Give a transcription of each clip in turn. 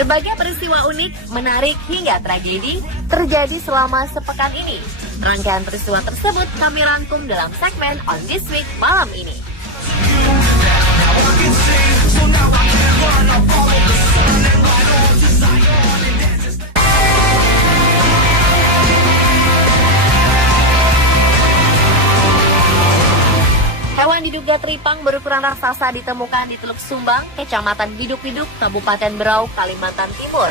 Berbagai peristiwa unik, menarik hingga tragedi terjadi selama sepekan ini. Rangkaian peristiwa tersebut kami rangkum dalam segmen On This Week malam ini. Hewan diduga teripang berukuran raksasa ditemukan di Teluk Sumbang, Kecamatan Biduk-Biduk, Kabupaten Berau, Kalimantan Timur.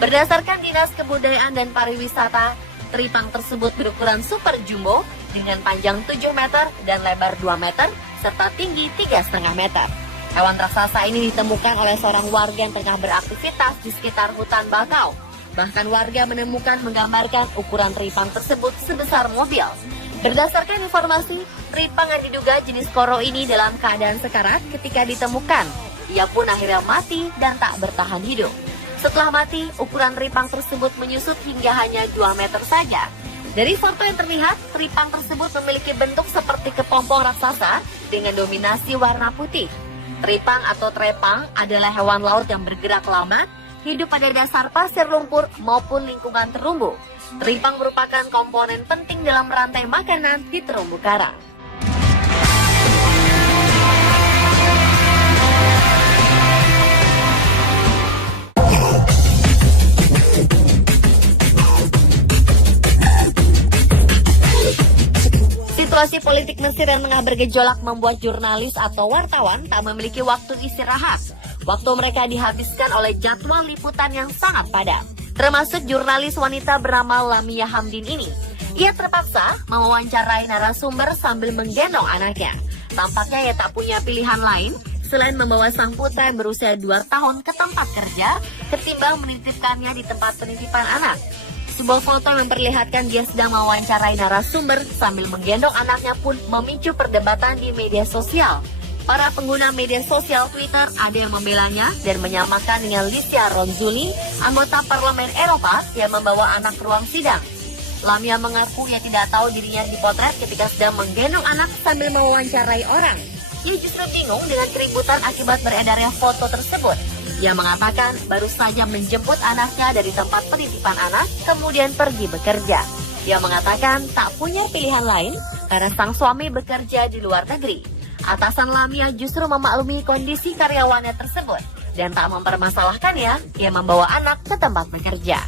Berdasarkan Dinas Kebudayaan dan Pariwisata, teripang tersebut berukuran super jumbo dengan panjang 7 meter dan lebar 2 meter serta tinggi 3,5 meter. Hewan raksasa ini ditemukan oleh seorang warga yang tengah beraktivitas di sekitar hutan bakau. Bahkan warga menemukan menggambarkan ukuran teripang tersebut sebesar mobil. Berdasarkan informasi, teripang yang diduga jenis koro ini dalam keadaan sekarat ketika ditemukan. Ia pun akhirnya mati dan tak bertahan hidup. Setelah mati, ukuran teripang tersebut menyusut hingga hanya 2 meter saja. Dari foto yang terlihat, teripang tersebut memiliki bentuk seperti kepompong raksasa dengan dominasi warna putih. Teripang atau trepang adalah hewan laut yang bergerak lambat, hidup pada dasar pasir lumpur maupun lingkungan terumbu. Teripang merupakan komponen penting dalam rantai makanan di terumbu karang. Situasi politik Mesir yang tengah bergejolak membuat jurnalis atau wartawan tak memiliki waktu istirahat. Waktu mereka dihabiskan oleh jadwal liputan yang sangat padat. Termasuk jurnalis wanita bernama Lamia Hamdin ini. Ia terpaksa mewawancarai narasumber sambil menggendong anaknya. Tampaknya ia tak punya pilihan lain selain membawa sang putra yang berusia 2 tahun ke tempat kerja ketimbang menitipkannya di tempat penitipan anak. Sebuah foto yang memperlihatkan dia sedang mewawancarai narasumber sambil menggendong anaknya pun memicu perdebatan di media sosial. Para pengguna media sosial Twitter ada yang membelanya dan menyamakan dengan Licia Ronzulli, anggota Parlemen Eropa yang membawa anak ke ruang sidang. Lamia mengaku ia tidak tahu dirinya dipotret ketika sedang menggendong anak sambil mewawancarai orang. Ia justru bingung dengan keributan akibat beredarnya foto tersebut. Ia mengatakan baru saja menjemput anaknya dari tempat penitipan anak, kemudian pergi bekerja. Ia mengatakan tak punya pilihan lain karena sang suami bekerja di luar negeri. Atasan Lamia justru memaklumi kondisi karyawannya tersebut dan tak mempermasalahkannya. Ia membawa anak ke tempat bekerja.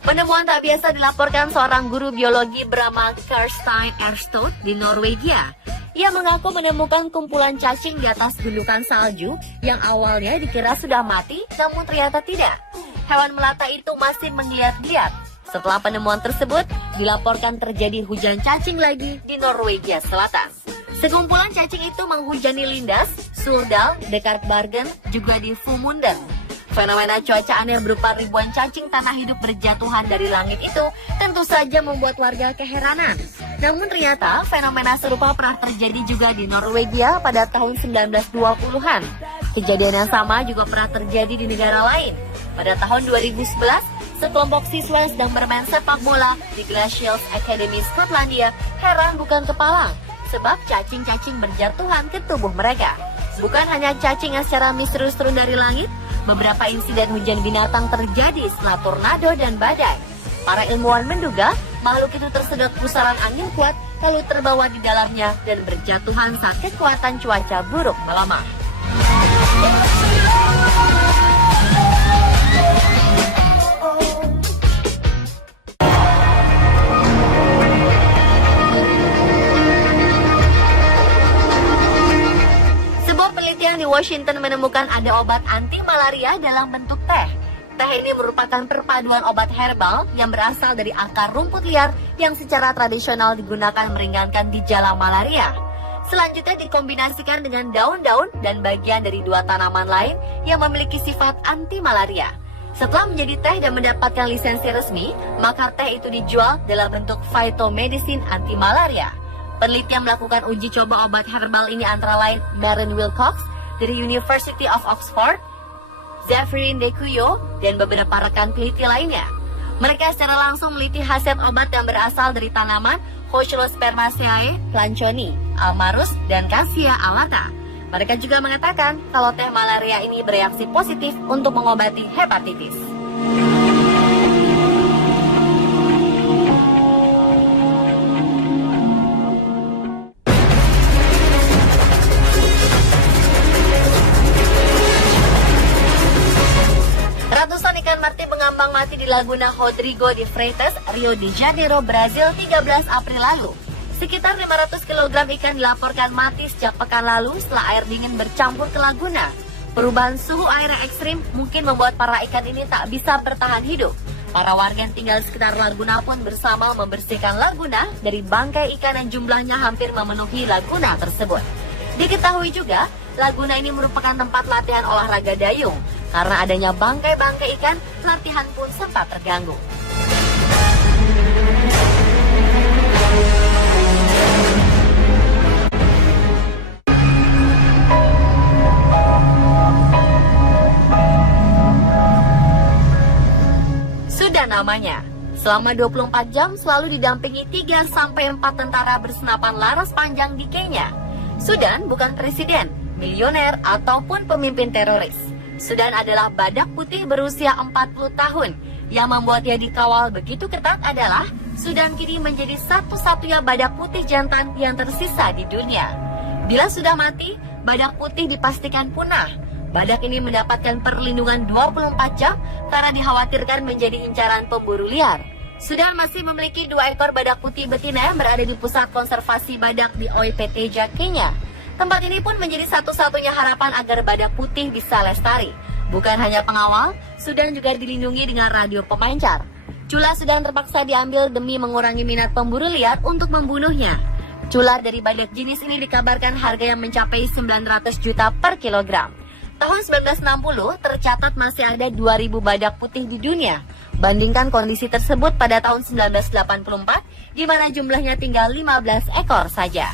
Penemuan tak biasa dilaporkan seorang guru biologi bernama Karstein Erstad di Norwegia. Ia mengaku menemukan kumpulan cacing di atas gundukan salju yang awalnya dikira sudah mati, namun ternyata tidak. Hewan melata itu masih menggeliat-geliat. Setelah penemuan tersebut, dilaporkan terjadi hujan cacing lagi di Norwegia Selatan. Sekumpulan cacing itu menghujani Lindas, Surdal, dekat Bergen, juga di Fumunden. Fenomena cuaca aneh berupa ribuan cacing tanah hidup berjatuhan dari langit itu tentu saja membuat warga keheranan. Namun ternyata fenomena serupa pernah terjadi juga di Norwegia pada tahun 1920-an. Kejadian yang sama juga pernah terjadi di negara lain. Pada tahun 2011, sekelompok siswa yang sedang bermain sepak bola di Glacials Academy Skotlandia heran bukan kepalang sebab cacing-cacing berjatuhan ke tubuh mereka. Bukan hanya cacing yang secara misterius turun dari langit, beberapa insiden hujan binatang terjadi setelah tornado dan badai. Para ilmuwan menduga makhluk itu tersedot pusaran angin kuat lalu terbawa di dalamnya dan berjatuhan saat kekuatan cuaca buruk melemah. Penelitian di Washington menemukan ada obat anti malaria dalam bentuk teh. Teh ini merupakan perpaduan obat herbal yang berasal dari akar rumput liar yang secara tradisional digunakan meringankan gejala malaria. Selanjutnya dikombinasikan dengan daun-daun dan bagian dari 2 tanaman lain yang memiliki sifat anti malaria. Setelah menjadi teh dan mendapatkan lisensi resmi, maka teh itu dijual dalam bentuk phytomedicine anti malaria. Peneliti yang melakukan uji coba obat herbal ini antara lain Maren Wilcox dari University of Oxford, Zephyrin Dekuyo, dan beberapa rekan peneliti lainnya. Mereka secara langsung meliti khasiat obat yang berasal dari tanaman Hochulospermaceae planchoni, Amarus, dan Cassia alata. Mereka juga mengatakan kalau teh malaria ini bereaksi positif untuk mengobati hepatitis. Ratusan ikan mati mengambang mati di Laguna Rodrigo de Freitas, Rio de Janeiro, Brazil 13 April lalu. Sekitar 500 kg ikan dilaporkan mati sejak pekan lalu setelah air dingin bercampur ke laguna. Perubahan suhu air yang ekstrim mungkin membuat para ikan ini tak bisa bertahan hidup. Para warga yang tinggal di sekitar laguna pun bersama membersihkan laguna dari bangkai ikan yang jumlahnya hampir memenuhi laguna tersebut. Diketahui juga, laguna ini merupakan tempat latihan olahraga dayung. Karena adanya bangkai-bangkai ikan, latihan pun sempat terganggu. Sudan namanya. Selama 24 jam selalu didampingi 3-4 tentara bersenapan laras panjang di Kenya. Sudan bukan presiden, milioner, ataupun pemimpin teroris. Sudan adalah badak putih berusia 40 tahun. Yang membuatnya dikawal begitu ketat adalah Sudan kini menjadi satu-satunya badak putih jantan yang tersisa di dunia. Bila sudah mati, badak putih dipastikan punah. Badak ini mendapatkan perlindungan 24 jam karena dikhawatirkan menjadi incaran pemburu liar. Sudan masih memiliki 2 ekor badak putih betina yang berada di pusat konservasi badak di Oipeteja, Kenya. Tempat ini pun menjadi satu-satunya harapan agar badak putih bisa lestari. Bukan hanya pengawal, Sudan juga dilindungi dengan radio pemancar. Cula Sudan terpaksa diambil demi mengurangi minat pemburu liar untuk membunuhnya. Cula dari badak jenis ini dikabarkan harga yang mencapai 900 juta per kilogram. Tahun 1960 tercatat masih ada 2.000 badak putih di dunia. Bandingkan kondisi tersebut pada tahun 1984, di mana jumlahnya tinggal 15 ekor saja.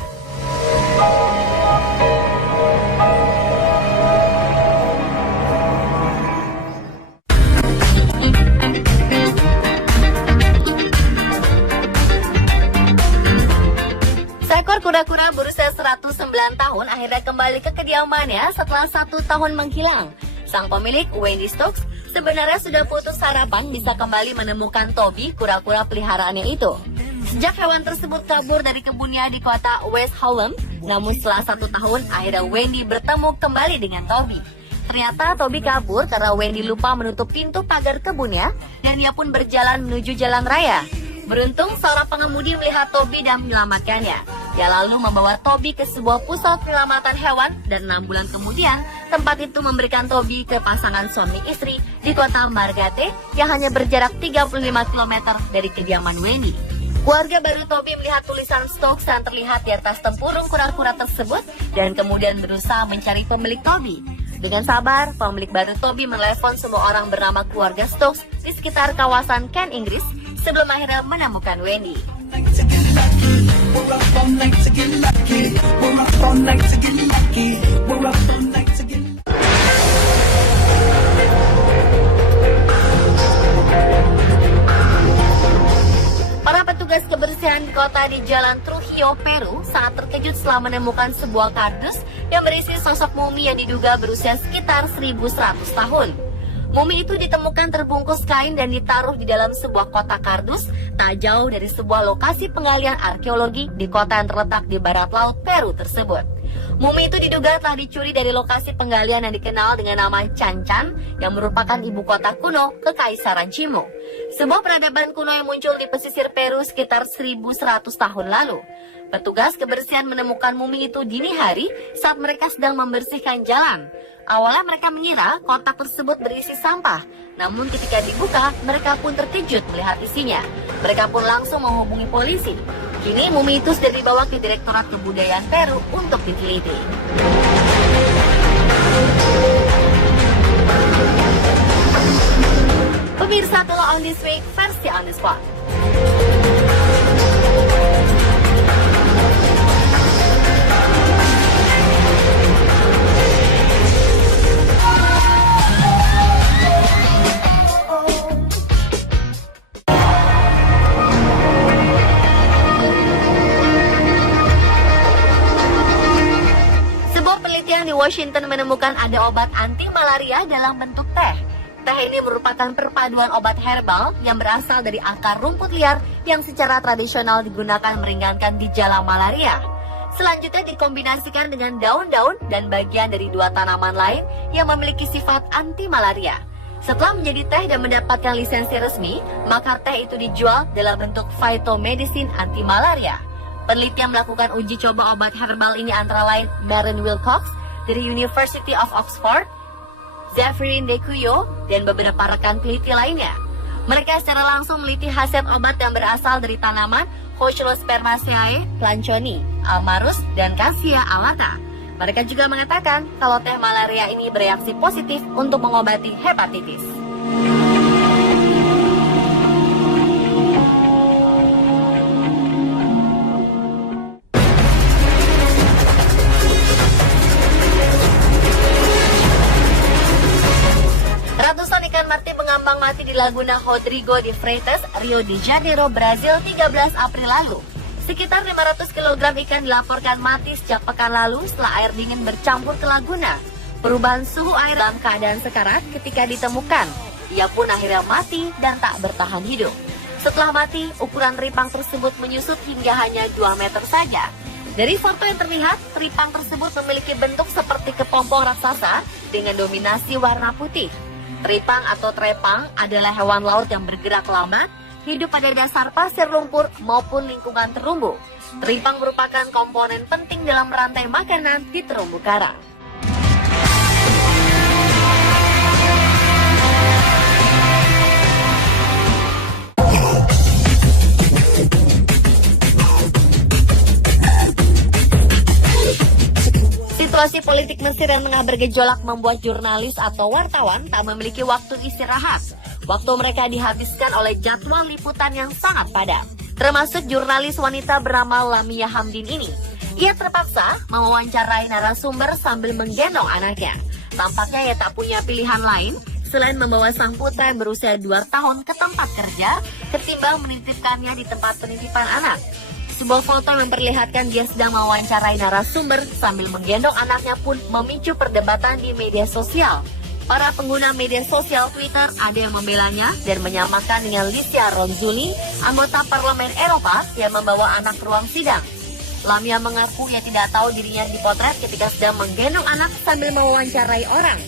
Seekor kura-kura berusia 109 tahun akhirnya kembali ke kediamannya setelah 1 tahun menghilang. Sang pemilik, Wendy Stokes, sebenarnya sudah putus harapan bisa kembali menemukan Toby, kura-kura peliharaannya itu. Sejak hewan tersebut kabur dari kebunnya di kota West Hallam, namun setelah 1 tahun, akhirnya Wendy bertemu kembali dengan Toby. Ternyata Toby kabur karena Wendy lupa menutup pintu pagar kebunnya, dan ia pun berjalan menuju jalan raya. Beruntung, seorang pengemudi melihat Toby dan menyelamatkannya. Dia lalu membawa Toby ke sebuah pusat penyelamatan hewan, dan 6 bulan kemudian, tempat itu memberikan Toby ke pasangan suami istri di kota Margate yang hanya berjarak 35 km dari kediaman Wendy. Keluarga baru Toby melihat tulisan Stokes yang terlihat di atas tempurung kura-kura tersebut dan kemudian berusaha mencari pemilik Toby. Dengan sabar, pemilik baru Toby menelepon semua orang bernama keluarga Stokes di sekitar kawasan Kent, Inggris, sebelum akhirnya menemukan Wendy. Para petugas kebersihan di kota di Jalan Trujillo, Peru, sangat terkejut setelah menemukan sebuah kardus yang berisi sosok mumi yang diduga berusia sekitar 1.100 tahun. Mumi itu ditemukan terbungkus kain dan ditaruh di dalam sebuah kotak kardus tak jauh dari sebuah lokasi penggalian arkeologi di kota yang terletak di barat laut Peru tersebut. Mumi itu diduga telah dicuri dari lokasi penggalian yang dikenal dengan nama Cancan yang merupakan ibu kota kuno Kekaisaran Chimo. Sebuah peradaban kuno yang muncul di pesisir Peru sekitar 1.100 tahun lalu. Petugas kebersihan menemukan mumi itu dini hari saat mereka sedang membersihkan jalan. Awalnya mereka mengira kotak tersebut berisi sampah, namun ketika dibuka, mereka pun terkejut melihat isinya. Mereka pun langsung menghubungi polisi. Kini mumi itu sudah dibawa ke Direktorat Kebudayaan Peru untuk diteliti. Pemirsa, itulah On This Week versi On The Spot. Washington menemukan ada obat anti malaria dalam bentuk teh. Teh ini merupakan perpaduan obat herbal yang berasal dari akar rumput liar yang secara tradisional digunakan meringankan gejala malaria. Selanjutnya dikombinasikan dengan daun-daun dan bagian dari 2 tanaman lain yang memiliki sifat anti malaria. Setelah menjadi teh dan mendapatkan lisensi resmi, maka teh itu dijual dalam bentuk phytomedicine anti malaria. Peneliti yang melakukan uji coba obat herbal ini antara lain Maren Wilcox dari University of Oxford, Zephyrin Dekuyo, dan beberapa rekan peneliti lainnya. Mereka secara langsung meliti khasiat obat yang berasal dari tanaman Hochulospermaceae planchoni, Amarus, dan Cassia alata. Mereka juga mengatakan kalau teh malaria ini bereaksi positif untuk mengobati hepatitis. Ratusan ikan mati mengambang mati di Laguna Rodrigo de Freitas, Rio de Janeiro, Brazil 13 April lalu. Sekitar 500 kg ikan dilaporkan mati sejak pekan lalu setelah air dingin bercampur ke laguna. Perubahan suhu air dalam keadaan sekarat ketika ditemukan. Ia pun akhirnya mati dan tak bertahan hidup. Setelah mati, ukuran teripang tersebut menyusut hingga hanya 2 meter saja. Dari foto yang terlihat, teripang tersebut memiliki bentuk seperti kepompong raksasa dengan dominasi warna putih. Teripang atau trepang adalah hewan laut yang bergerak lambat, hidup pada dasar pasir lumpur maupun lingkungan terumbu. Teripang merupakan komponen penting dalam rantai makanan di terumbu karang. Situasi politik Mesir yang tengah bergejolak membuat jurnalis atau wartawan tak memiliki waktu istirahat. Waktu mereka dihabiskan oleh jadwal liputan yang sangat padat. Termasuk jurnalis wanita bernama Lamia Hamdin ini. Ia terpaksa mewawancarai narasumber sambil menggendong anaknya. Tampaknya ia tak punya pilihan lain selain membawa sang putra yang berusia 2 tahun ke tempat kerja ketimbang menitipkannya di tempat penitipan anak. Sebuah foto yang memperlihatkan dia sedang mewawancarai narasumber sambil menggendong anaknya pun memicu perdebatan di media sosial. Para pengguna media sosial Twitter ada yang membelanya dan menyamakan dengan Licia Ronzulli, anggota Parlemen Eropa yang membawa anak ke ruang sidang. Lamia mengaku ia tidak tahu dirinya dipotret ketika sedang menggendong anak sambil mewawancarai orang.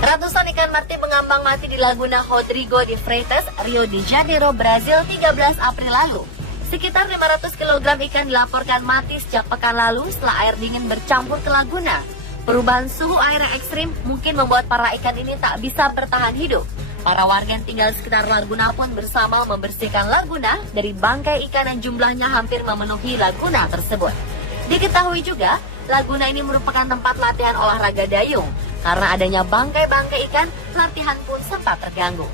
Ratusan ikan mati mengambang mati di Laguna Rodrigo de Freitas, Rio de Janeiro, Brazil 13 April lalu. Sekitar 500 kg ikan dilaporkan mati sejak pekan lalu setelah air dingin bercampur ke laguna. Perubahan suhu air yang ekstrim mungkin membuat para ikan ini tak bisa bertahan hidup. Para warga yang tinggal di sekitar laguna pun bersama membersihkan laguna dari bangkai ikan yang jumlahnya hampir memenuhi laguna tersebut. Diketahui juga, laguna ini merupakan tempat latihan olahraga dayung. Karena adanya bangkai-bangkai ikan, latihan pun sempat terganggu.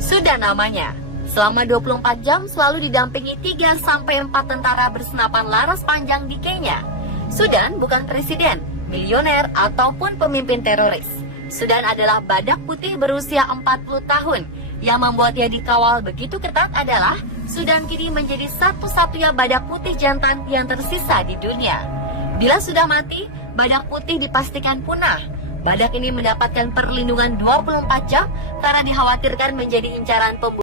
Sudah namanya, selama 24 jam selalu didampingi 3-4 tentara bersenapan laras panjang di Kenya. Sudan bukan presiden, milioner, ataupun pemimpin teroris. Sudan adalah badak putih berusia 40 tahun. Yang membuatnya dikawal begitu ketat adalah Sudan kini menjadi satu-satunya badak putih jantan yang tersisa di dunia. Bila sudah mati, badak putih dipastikan punah. Badak ini mendapatkan perlindungan 24 jam karena dikhawatirkan menjadi incaran pembunuh.